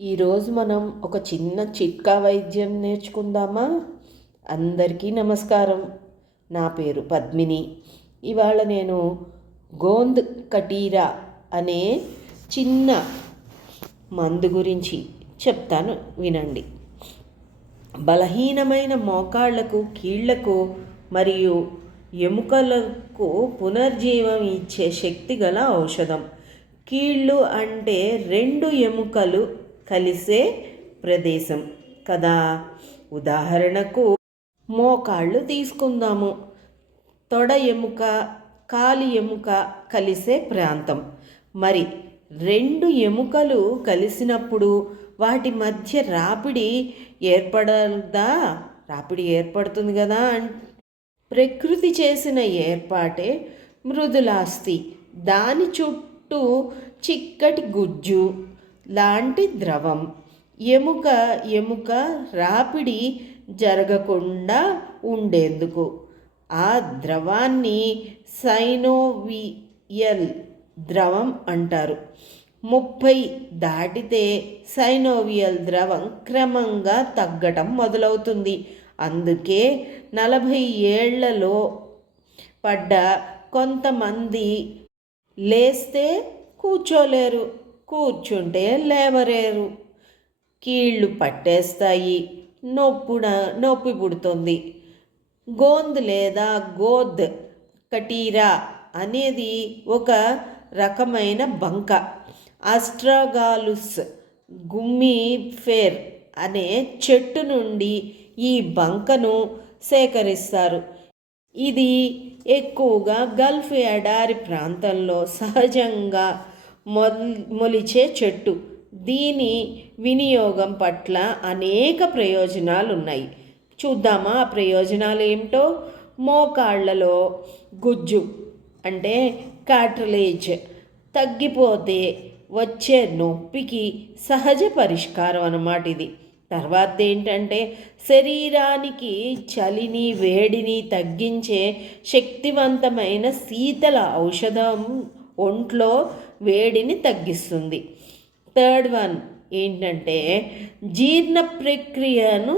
ఈరోజు మనం ఒక చిన్న చిట్కా వైద్యం నేర్చుకుందామా? అందరికీ నమస్కారం. నా పేరు పద్మిని. ఇవాళ నేను గోంద్ కటీరా అనే చిన్న మందు గురించి చెప్తాను వినండి. బలహీనమైన మోకాళ్ళకు కీళ్ళకు మరియు ఎముకలకు పునర్జీవం ఇచ్చే శక్తి గల ఔషధం. కీళ్ళు అంటే రెండు ఎముకలు కలిసే ప్రదేశం. కదా? ఉదాహరణకు మోకాళ్ళు తీసుకుందాము. తొడ ఎముక కాలి ఎముక కలిసే ప్రాంతం. మరి రెండు ఎముకలు కలిసినప్పుడు వాటి మధ్య రాపిడి ఏర్పడదా? రాపిడి ఏర్పడుతుంది కదా ప్రకృతి చేసిన ఏర్పాటే మృదులాస్తి. దాని చుట్టూ చిక్కటి గుజ్జు లాంటి ద్రవం. ఎముక ఎముక రాపిడి జరగకుండా ఉండేందుకు. ఆ ద్రవాన్ని సైనోవియల్ ద్రవం అంటారు. ముప్పై దాటితే సైనోవియల్ ద్రవం క్రమంగా తగ్గటం మొదలవుతుంది. అందుకే నలభై ఏళ్ళలో పడ్డ కొంతమంది లేస్తే కూర్చోలేరు. కూర్చుంటే లేవరేరు. కీళ్ళు పట్టేస్తాయి. నొప్పుడ నొప్పి పుడుతుంది. గోంద్ లేదా గోద్ కటీరా అనేది ఒక రకమైన బంక. ఆస్ట్రాగాలుస్ గుమ్మిఫేర్ అనే చెట్టు నుండి ఈ బంకను సేకరిస్తారు. ఇది ఎక్కువగా గల్ఫ్ ఎడారి ప్రాంతంలో సహజంగా మొలిచే చెట్టు. దీని వినియోగం పట్ల అనేక ప్రయోజనాలు ఉన్నాయి చూద్దామా ఆ ప్రయోజనాలు ఏమిటో మోకాళ్ళలో గుజ్జు అంటే కాట్రలేజ్ తగ్గిపోతే వచ్చే నొప్పికి సహజ పరిష్కారం అన్నమాట ఇది. తర్వాత ఏంటంటే శరీరానికి చలిని వేడిని తగ్గించే శక్తివంతమైన శీతల ఔషధం ఒంట్లో వేడిని తగ్గిస్తుంది. థర్డ్ వన్ ఏంటంటే జీర్ణ ప్రక్రియను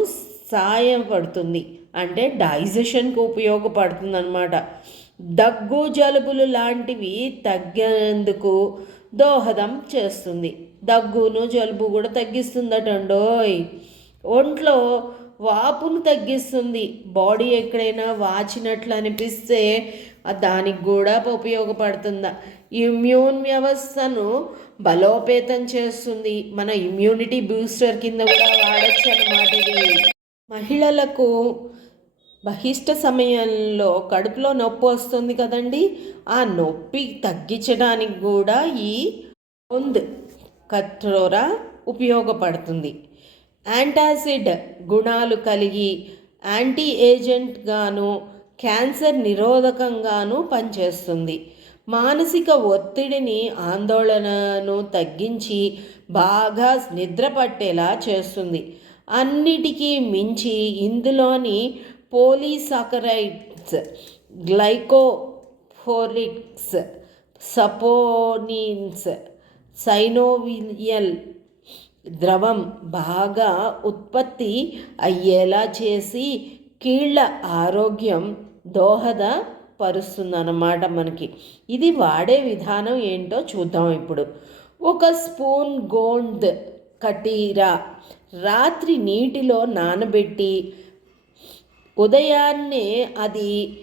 సాయం పడుతుంది అంటే డైజెషన్కి ఉపయోగపడుతుంది అనమాట దగ్గు జలుబులు లాంటివి తగ్గేందుకు దోహదం చేస్తుంది. దగ్గును జలుబు కూడా తగ్గిస్తుందటండోయ్ ఒంట్లో వాపును తగ్గిస్తుంది. బాడీ ఎక్కడైనా వాచినట్లు అనిపిస్తే దానికి కూడా ఉపయోగపడుతుందా? ఇమ్యూన్ వ్యవస్థను బలోపేతం చేస్తుంది. మన ఇమ్యూనిటీ బూస్టర్ కింద కూడా వాడచ్చు అన్నమాట ఇది. మహిళలకు బహిష్ట సమయంలో కడుపులో నొప్పి వస్తుంది కదండి. ఆ నొప్పి తగ్గించడానికి కూడా ఈ ఒంద్ కట్రోరా ఉపయోగపడుతుంది. యాంటాసిడ్ గుణాలు కలిగి యాంటీ ఏజెంట్గాను క్యాన్సర్ నిరోధకంగాను పనిచేస్తుంది. మానసిక ఒత్తిడిని ఆందోళనను తగ్గించి బాగా నిద్ర పట్టేలా చేస్తుంది. అన్నిటికీ మించి ఇందులోని పోలీసాకరైడ్స్ గ్లైకోఫోరిక్స్ సపోనిన్స్ సైనోవియల్ ద్రవం బాగా ఉత్పత్తి అయ్యేలా చేసి కీళ్ళ ఆరోగ్యం దోహద పరుస్తుందన్నమాట మనకి. ఇది వాడే విధానం ఏంటో చూద్దాం ఇప్పుడు. ఒక స్పూన్ గోండ్ కటీరా రాత్రి నీటిలో నానబెట్టి ఉదయాన్నే అది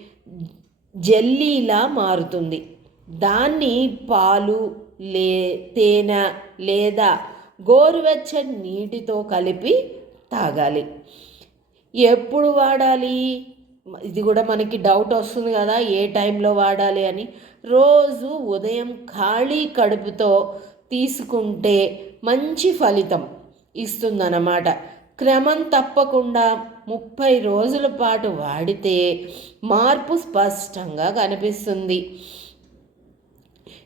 జెల్లీలా మారుతుంది. దాన్ని పాలు లే తేనె లేదా గోరువెచ్చని నీటితో కలిపి తాగాలి. ఎప్పుడు వాడాలి? ఇది కూడా మనకి డౌట్ వస్తుంది కదా ఏ టైంలో వాడాలి అని. రోజు ఉదయం ఖాళీ కడుపుతో తీసుకుంటే మంచి ఫలితం ఇస్తుందన్నమాట. క్రమం తప్పకుండా ముప్పై రోజుల పాటు వాడితే మార్పు స్పష్టంగా కనిపిస్తుంది.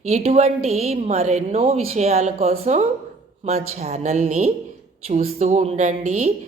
ఇటువంటి మరెన్నో విషయాల కోసం మా ఛానల్ని చూస్తూ ఉండండి.